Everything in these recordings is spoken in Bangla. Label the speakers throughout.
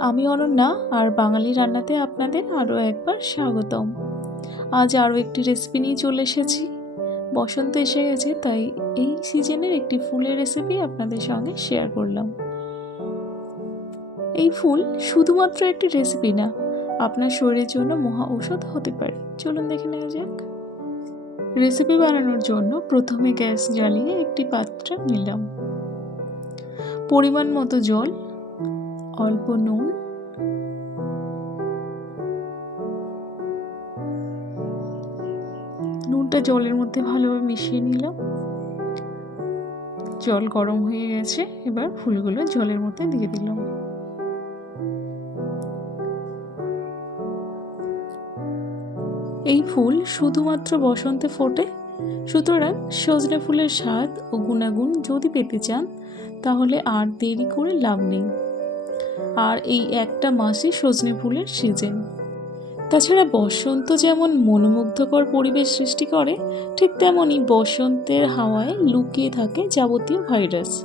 Speaker 1: আমি অনন্যা, আর বাঙালি রান্নাতে আপনাদের আরও একবার স্বাগতম। আজ আরও একটি রেসিপি নিয়ে চলে এসেছি। বসন্ত এসে গেছে, তাই এই সিজনের একটি ফুলের রেসিপি আপনাদের সঙ্গে শেয়ার করলাম। এই ফুল শুধুমাত্র একটি রেসিপি না, আপনার শরীরের জন্য মহা ঔষধ হতে পারে। চলুন দেখে নেওয়া যাক। রেসিপি বানানোর জন্য প্রথমে গ্যাস জ্বালিয়ে একটি পাত্র নিলাম। পরিমাণ মতো জল অল্প নুন। নুনটা জলের মধ্যে ভালোভাবে মিশিয়ে নিলাম। জল গরম হয়ে গেছে, এবার ফুলগুলো জলের মধ্যে দিয়ে দিলাম। এই ফুল শুধুমাত্র বসন্তে ফোটে। সুতরাং সজনে ফুলের স্বাদ ও গুণাগুণ যদি পেতে চান, তাহলে আর দেরি করে লাভ নেই। আর এই একটা মাসই সজনে ফুলের সিজন তাছাড়া বসন্ত যেমন মনোমুগ্ধকর পরিবেশ সৃষ্টি করে, ঠিক তেমনই বসন্তের হাওয়ায় লুকিয়ে থাকে যাবতীয় ভাইরাস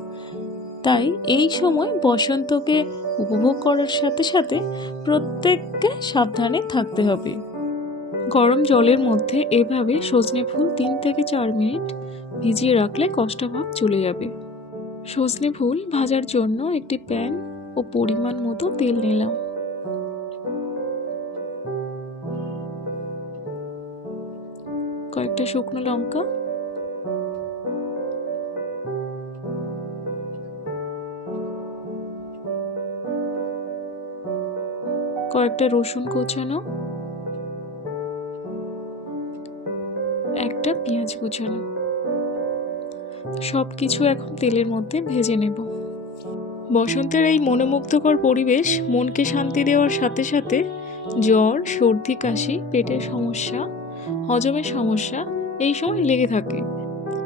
Speaker 1: তাই এই সময় বসন্তকে উপভোগ করার সাথে সাথে প্রত্যেককে সাবধানে থাকতে হবে। গরম জলের মধ্যে এভাবে সজনে ফুল তিন থেকে চার মিনিট ভিজিয়ে রাখলে কষ্টভাব চলে যাবে। সজনে ফুল ভাজার জন্য একটি প্যান ও পরিমাণ মতো তেল নিলাম। কয়েকটা শুকনো লঙ্কা। কয়েকটা রসুন কোচানো। একটা পেঁয়াজ কুচানো। সব কিছু এখন তেলের মধ্যে ভেজে নেব। বসন্তের এই মনোমুগ্ধকর পরিবেশ মনকে শান্তি দেওয়ার সাথে সাথে জ্বর, সর্দি, কাশি, পেটের সমস্যা হজমের সমস্যা, এই সময় লেগে থাকে।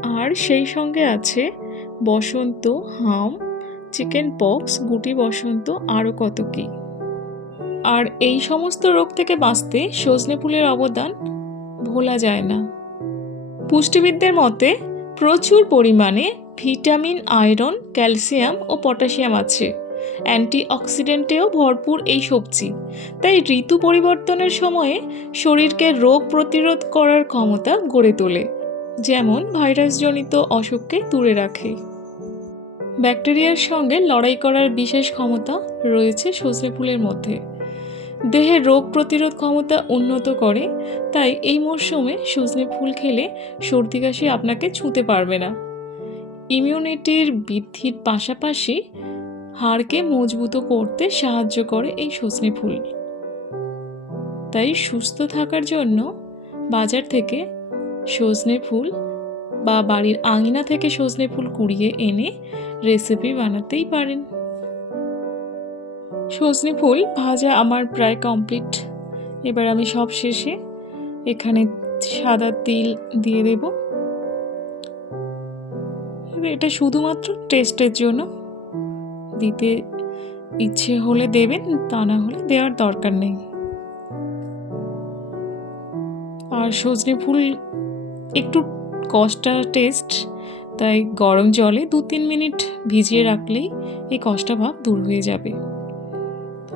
Speaker 1: আর সেই সঙ্গে আছে বসন্ত, হাম, চিকেন পক্স, গুটি বসন্ত, আরও কত কী। আর এই সমস্ত রোগ থেকে বাঁচতে সজনে ফুলের অবদান ভোলা যায় না। পুষ্টিবিদদের মতে প্রচুর পরিমাণে ভিটামিন, আয়রন, ক্যালসিয়াম ও পটাশিয়াম আছে। অ্যান্টিঅক্সিডেন্টেও ভরপুর এই সবজি। তাই ঋতু পরিবর্তনের সময়ে শরীরকে রোগ প্রতিরোধ করার ক্ষমতা গড়ে তোলে। যেমন ভাইরাসজনিত অসুখকে দূরে রাখে। ব্যাকটেরিয়ার সঙ্গে লড়াই করার বিশেষ ক্ষমতা রয়েছে সজনে ফুলের মধ্যে। দেহে রোগ প্রতিরোধ ক্ষমতা উন্নত করে, তাই এই মরশুমে সজনে ফুল খেলে সর্দি কাশি আপনাকে ছুঁতে পারবে না। ইমিউনিটির বৃদ্ধির পাশাপাশি হাড়কে মজবুত করতে সাহায্য করে এই সজনে ফুল। তাই সুস্থ থাকার জন্য বাজার থেকে সজনে ফুল বা বাড়ির আঙিনা থেকে সজনে ফুল কুড়িয়ে এনে রেসিপি বানাতেই পারেন। সজনে ফুল ভাজা আমার প্রায় কমপ্লিট এবার আমি সব শেষে এখানে সাদা তিল দিয়ে দেব। এটা শুধুমাত্র টেস্টের জন্য। দিতে ইচ্ছে হলে দেবেন, তা না হলে দেওয়ার দরকার নেই। আর সজনে ফুল একটু কষ্টা টেস্ট তাই গরম জলে দু তিন মিনিট ভিজিয়ে রাখলেই এই কষ্টা ভাব দূর হয়ে যাবে।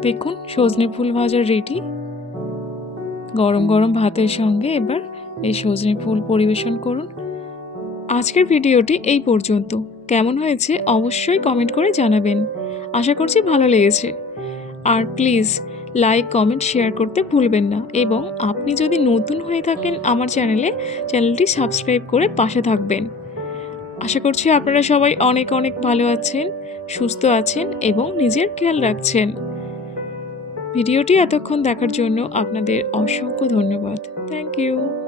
Speaker 1: দেখুন, সজনে ফুল ভাজা রেডি গরম গরম ভাতের সঙ্গে এবার এই সজনে ফুল পরিবেশন করুন। আজকের ভিডিওটি এই পর্যন্ত। কেমন হয়েছে অবশ্যই কমেন্ট করে জানাবেন। আশা করছি ভালো লেগেছে। আর প্লিজ লাইক কমেন্ট শেয়ার করতে ভুলবেন না। এবং আপনি যদি নতুন হয়ে থাকেন আমার চ্যানেলে চ্যানেলটি সাবস্ক্রাইব করে পাশে থাকবেন। আশা করছি আপনারা সবাই অনেক অনেক ভালো আছেন, সুস্থ আছেন এবং নিজের খেয়াল রাখছেন। ভিডিওটি এতক্ষণ দেখার জন্য আপনাদের অসংখ্য ধন্যবাদ। Thank you